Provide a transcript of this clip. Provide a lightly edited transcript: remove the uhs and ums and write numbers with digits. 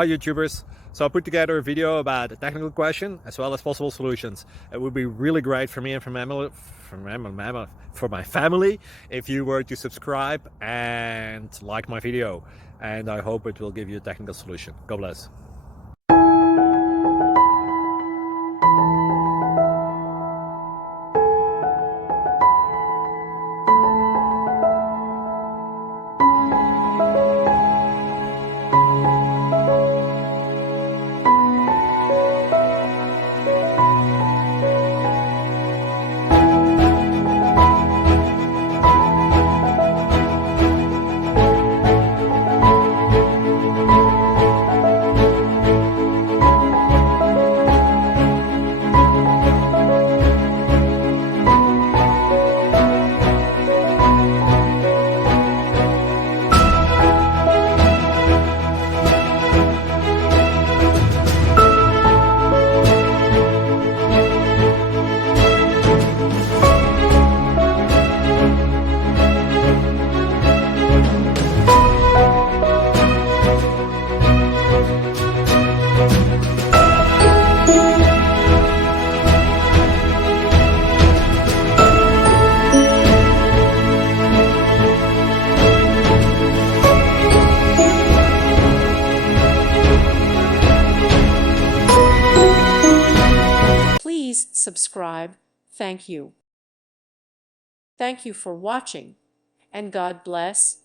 Hi YouTubers! So I put together a video about a technical question as well as possible solutions. It would be really great for me and for my family if you were to subscribe and like my video, and I hope it will give you a technical solution. God bless. Please subscribe. Thank you. Thank you for watching, and God bless.